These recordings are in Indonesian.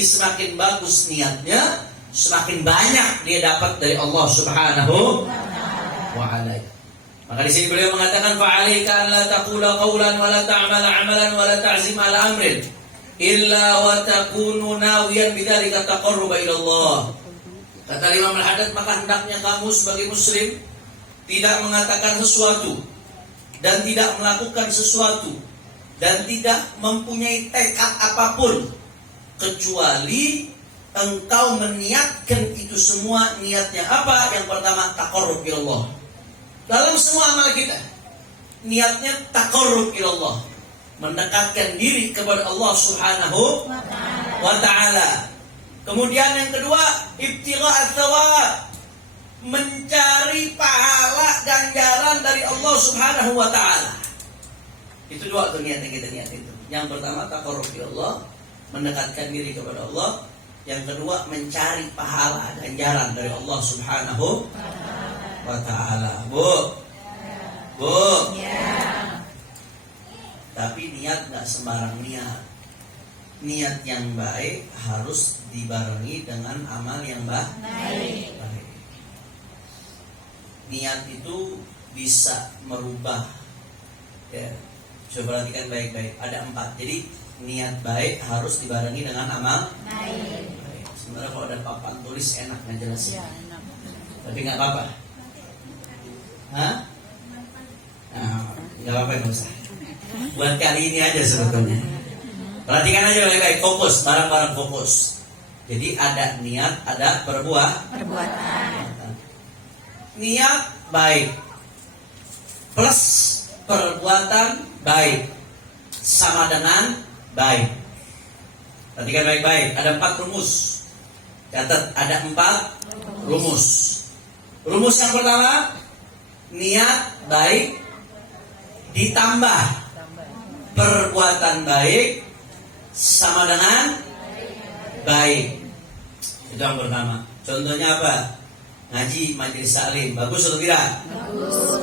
tinggi, semakin bagus niatnya, semakin banyak dia dapat dari Allah Subhanahu wa ta'ala. Maka di sini beliau mengatakan fa'alaika an la taqula qawlan wa la ta'mala 'amalan wa la ta'zim 'ala amrin illa wa takunu nawiyan bidzalika taqarruba ila Allah. Kata Imam Al-Haddad, maka hendaknya kamu sebagai muslim tidak mengatakan sesuatu dan tidak melakukan sesuatu dan tidak mempunyai tekad apapun kecuali engkau meniatkan itu semua. Niatnya apa? Yang pertama, taqarrub ila Allah. Dalam semua amal kita, niatnya taqarrub ila Allah, mendekatkan diri kepada Allah Subhanahu wa ta'ala. Kemudian yang kedua, ibtigha' tsawab, mencari pahala ganjaran dari Allah Subhanahu wa ta'ala. Itu dua tuh niat yang kita niat itu. Yang pertama, taqarrub ila Allah, mendekatkan diri kepada Allah. Yang kedua, mencari pahala ganjaran dari Allah Subhanahu wa ta'ala. Bu. Ya. Tapi niat gak sembarang niat. Niat yang baik harus dibarengi dengan amal yang baik. Niat itu bisa merubah. Ya, coba perhatikan baik-baik. Ada 4. Jadi niat baik harus dibarengi dengan amal baik. Sebenarnya kalau ada papan tulis enak ngejelasin. Tapi nggak apa-apa. Hah? Nah, nggak apa-apa, nggak usah. Buat kali ini aja sebetulnya. Perhatikan aja baik-baik, fokus, barang-barang fokus. Jadi ada niat, ada perbuatan. Niat baik plus perbuatan baik sama dengan baik. Perhatikan baik-baik, ada 4 rumus. Catat, ada 4 rumus. Rumus yang pertama, niat baik ditambah perbuatan baik sama dengan baik. Itu yang pertama. Contohnya apa? Ngaji majelis taklim, bagus atau tidak? Bagus.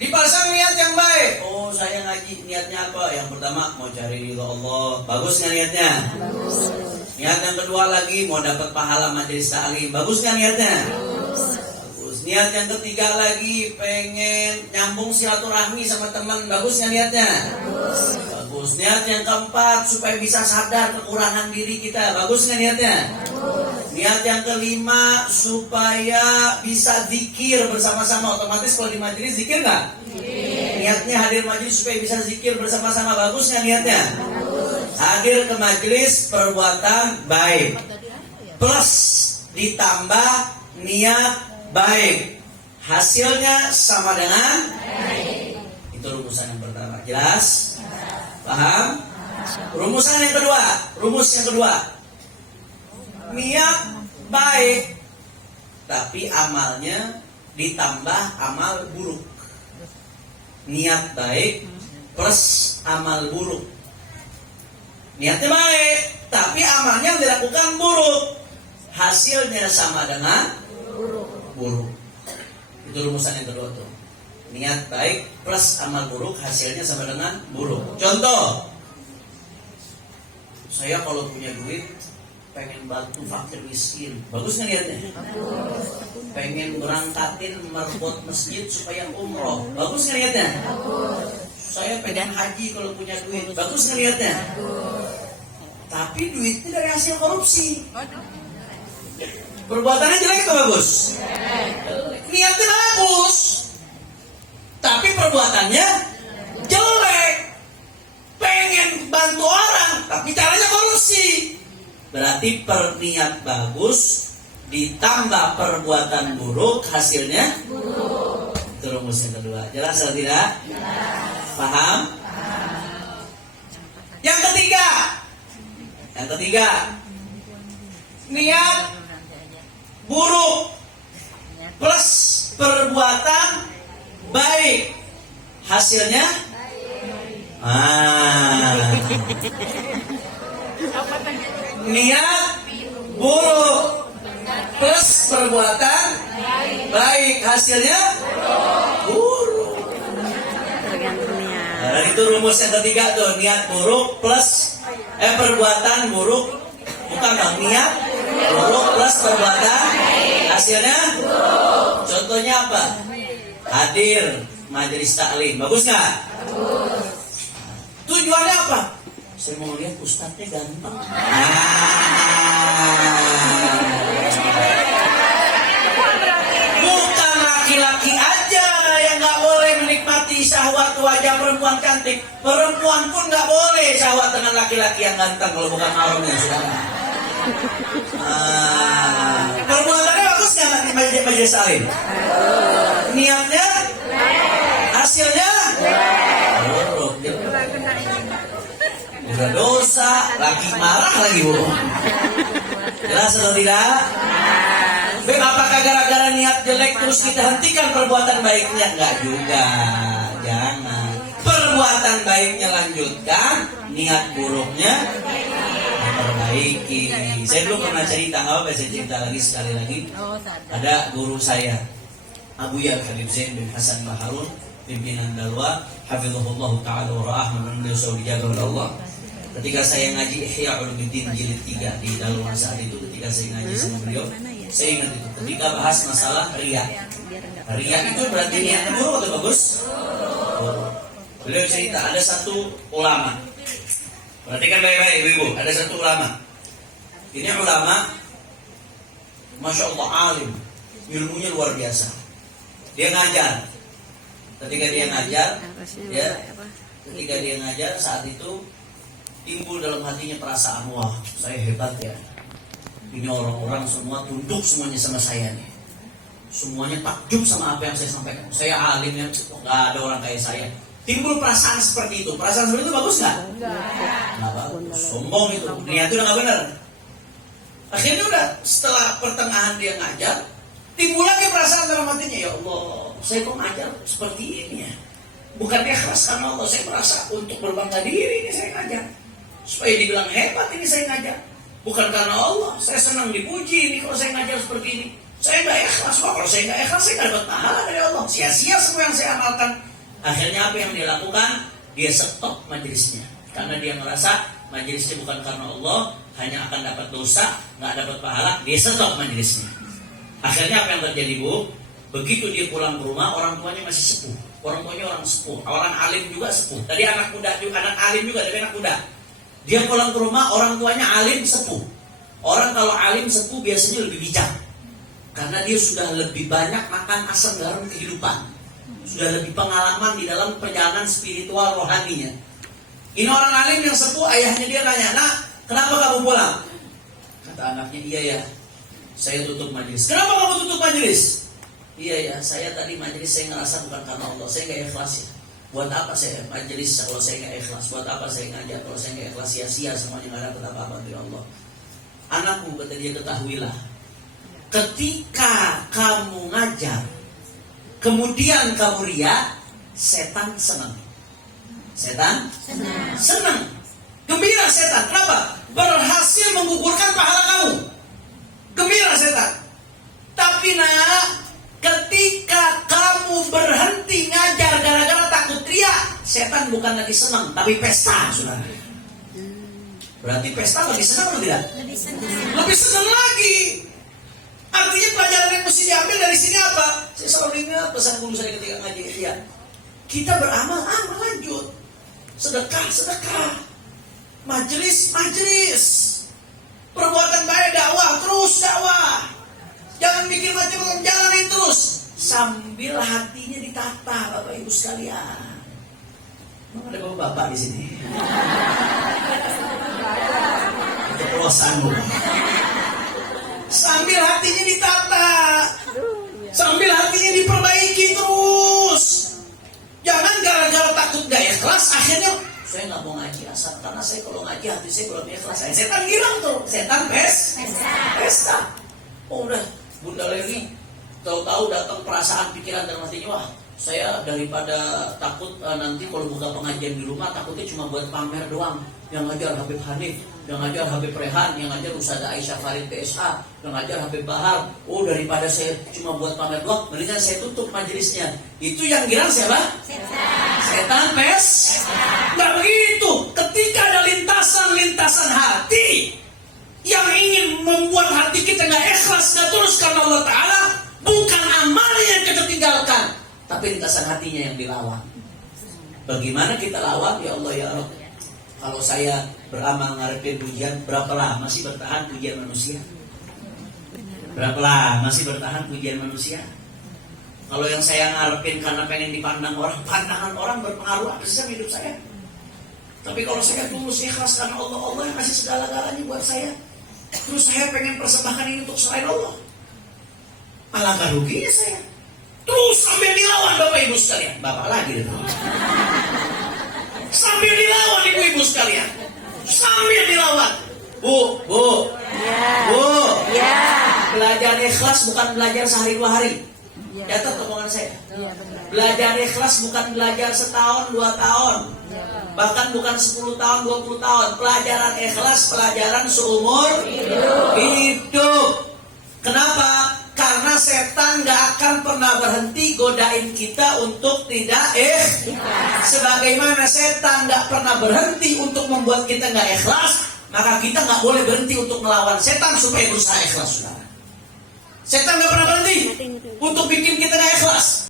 Dipasang niat yang baik. Oh, saya ngaji niatnya apa? Yang pertama mau cari ridho Allah. Bagus nggak niatnya? Bagus. Niat yang kedua lagi mau dapat pahala majelis taklim. Bagus nggak niatnya? Bagus. Bagus. Niat yang ketiga lagi pengen nyambung silaturahmi sama teman. Bagus nggak niatnya? Bagus. Bagus. Niat yang keempat supaya bisa sadar kekurangan diri kita. Bagus nggak niatnya? Bagus. Niat yang kelima supaya bisa zikir bersama-sama. Otomatis kalau di majelis zikir nggak? Niatnya hadir majelis supaya bisa zikir bersama-sama. Bagus nggak niatnya? Bagus. Hadir ke majelis perbuatan baik plus ditambah niat baik, hasilnya sama dengan baik. Itu rumusan yang pertama. Jelas? Paham? Rumus yang kedua, niat baik tapi amalnya ditambah amal buruk. Niat baik plus amal buruk. Niatnya baik tapi amalnya yang dilakukan buruk, hasilnya sama dengan buruk. Itu rumusan yang kedua tuh. Niat baik plus amal buruk, hasilnya sama dengan buruk. Contoh, saya kalau punya duit pengen bantu fakir miskin. Bagus nggak niatnya? Bagus. Pengen berangkatin merbot masjid supaya umroh. Bagus nggak niatnya? Bagus. Saya pengen haji kalau punya duit. Bagus nggak niatnya? Bagus. Tapi duitnya dari hasil korupsi. Perbuatannya jelek atau bagus? Niatnya bagus, tapi perbuatannya jelek. Pengen bantu orang, tapi caranya korupsi. Berarti perniat bagus ditambah perbuatan buruk, hasilnya buruk. Itu rumus yang kedua. Jelas atau tidak? Jelas. Paham? Paham. Yang ketiga, niat buruk plus perbuatan baik, hasilnya niat buruk plus perbuatan baik, hasilnya buruk. Nah, itu rumus yang ketiga tuh, niat buruk plus perbuatan buruk, bukan apa? Niat buruk plus perbuatan hasilnya contohnya apa? Hadir majelis taklim, bagus nggak? Bagus. Tujuannya apa? Saya mau lihat ustadznya ganteng. Bukan laki-laki aja yang nggak boleh menikmati syahwat wajah perempuan cantik. Perempuan pun nggak boleh syahwat dengan laki-laki yang ganteng kalau bukan mahramnya, saudara. Perempuan tadi bagus nggak di majelis taklim? Niatnya, hasilnya buruk. Udah dosa, lagi marah lagi bu. Jelas atau tidak? Beb, apakah gara-gara niat jelek terus kita hentikan perbuatan baiknya? Enggak juga, jangan. Perbuatan baiknya lanjutkan, niat buruknya perbaiki. Saya dulu pernah cerita, nggak apa saya cerita lagi sekali lagi. Ada guru saya, Abu Ya Habib Zain bin Hasan Baharun, pimpinan Dalwa, hafizahullah ta'ala wa ra'ah, beliau selalu dijaga oleh Allah. Ketika saya ngaji Ihya Ulumuddin jilid 3 di Dalwa saat itu, ketika saya ngaji sama beliau, saya ingat itu. Ketika bahas masalah riya. Riya itu berarti niatnya buruk atau bagus? Beliau cerita ada satu ulama. Perhatikan baik-baik ibu-ibu, ada satu ulama. Ini ulama, masya Allah alim, ilmunya luar biasa. Dia ngajar. Ketika dia ngajar, ketika dia ngajar saat itu timbul dalam hatinya perasaan, wah saya hebat ya. Ini orang-orang semua tunduk semuanya sama saya nih. Semuanya takjub sama apa yang saya sampaikan. Saya alim ya, nggak ada orang kayak saya. Timbul perasaan seperti itu. Perasaan seperti itu bagus nggak? Nggak bagus. Sombong itu. Niat itu udah nggak benar. Akhirnya udah setelah pertengahan dia ngajar, timbul lagi perasaan dalam hatinya, ya Allah, saya kok ngajar seperti ini ya. Bukan ikhlas karena Allah, saya merasa untuk berbangga diri ini saya ngajar. Supaya dibilang hebat ini saya ngajar. Bukan karena Allah, saya senang dipuji ini kalau saya ngajar seperti ini. Saya nggak ikhlas, kalau saya nggak ikhlas saya nggak dapat pahala dari Allah. Sia-sia semua yang saya amalkan. Akhirnya apa yang dia lakukan? Dia stop majelisnya. Karena dia merasa majelisnya bukan karena Allah, hanya akan dapat dosa, nggak dapat pahala. Dia stop majelisnya. Akhirnya apa yang terjadi bu? Begitu dia pulang ke rumah, orang tuanya masih sepuh. Orang tuanya orang sepuh, orang alim juga sepuh. Tadi anak muda juga, anak alim juga, tapi anak muda. Dia pulang ke rumah, orang tuanya alim sepuh. Orang kalau alim sepuh biasanya lebih bijak. Karena dia sudah lebih banyak makan asam garam kehidupan. Sudah lebih pengalaman di dalam perjalanan spiritual rohaninya. Ini orang alim yang sepuh, ayahnya dia nanya, nak, kenapa kamu pulang? Kata anaknya, iya ya, saya tutup majelis. Kenapa kamu tutup majelis? Iya ya, saya tadi majelis saya ngerasa bukan karena Allah, saya nggak ikhlas ya. Buat apa saya majelis kalau saya nggak ikhlas? Buat apa saya ngajar kalau saya nggak ikhlas? Sia-sia semuanya, nggak dapat apa-apa dari Allah. Anakku, kata dia, ketahuilah, ketika kamu ngajar, kemudian kamu riya, setan senang. Setan senang, gembira setan. Kenapa? Berhasil menggugurkan pahala kamu. Gembira setan. Tapi nak, ketika kamu berhenti ngajar gara-gara takut riya, setan bukan lagi senang, tapi pesta, saudara. Berarti pesta lebih senang atau tidak? Lebih senang lagi. Artinya pelajaran yang mesti diambil dari sini apa? Saya selalu ingat pesan guru saya ketika ngaji Ihya. Kita beramal, amal lanjut. Sedekah. Majelis. Perbuatan baik, dakwah, terus dakwah. Jangan mikir macam-macam, jalanin terus. Sambil hatinya ditata, Bapak Ibu sekalian. Memang ada bapak-bapak di sini. Kepuasan bu. Sambil hatinya ditata, sambil hatinya diperbaiki terus. Jangan gara-gara takut gak ikhlas, akhirnya saya nggak mau ngaji asal karena saya kalau ngaji hati saya belum ikhlas. Setan hilang tuh, setan pesta. Oh udah, Bunda Levi tahu-tahu datang perasaan pikiran dan hatinya, wah saya daripada takut nanti kalau buka pengajian di rumah takutnya cuma buat pamer doang. Yang ngajar Habib Hanif, yang ngajar Habib Rehan, yang ngajar Ustazah Aisyah Farid PSA, yang ngajar Habib Bahar. Oh daripada saya cuma buat pamer doang, mendingan saya tutup majelisnya. Itu yang girang siapa? Setan Nggak begitu. Ketika ada lintasan hati yang ingin tapi lintasan hatinya yang dilawan. Bagaimana kita lawan? Ya Allah ya Rabb, kalau saya beramal ngarepin pujian, berapa lama sih bertahan pujian manusia? Berapa lama sih bertahan pujian manusia? Kalau yang saya ngarepin karena pengen dipandang orang, pandangan orang berpengaruh apa sih sama hidup saya? Tapi kalau saya tulus ikhlas karena Allah, Allah yang kasih segala-galanya buat saya, terus saya pengen persembahkan ini untuk selain Allah, alangkah ruginya saya. Terus sambil dilawan Bapak Ibu sekalian, Bapak lagi deh. Sambil dilawan ibu-ibu sekalian, sambil dilawan. Bu, belajar ikhlas bukan belajar sehari 2 hari. Catat omongan saya. Belajar ikhlas bukan belajar setahun 2 tahun, bahkan bukan 10 tahun 20 tahun. Pelajaran ikhlas pelajaran seumur hidup. Kenapa? Karena setan gak akan pernah berhenti godain kita untuk tidak sebagaimana setan gak pernah berhenti untuk membuat kita gak ikhlas, maka kita gak boleh berhenti untuk melawan setan supaya berusaha ikhlas, saudara. Setan gak pernah berhenti untuk bikin kita gak ikhlas.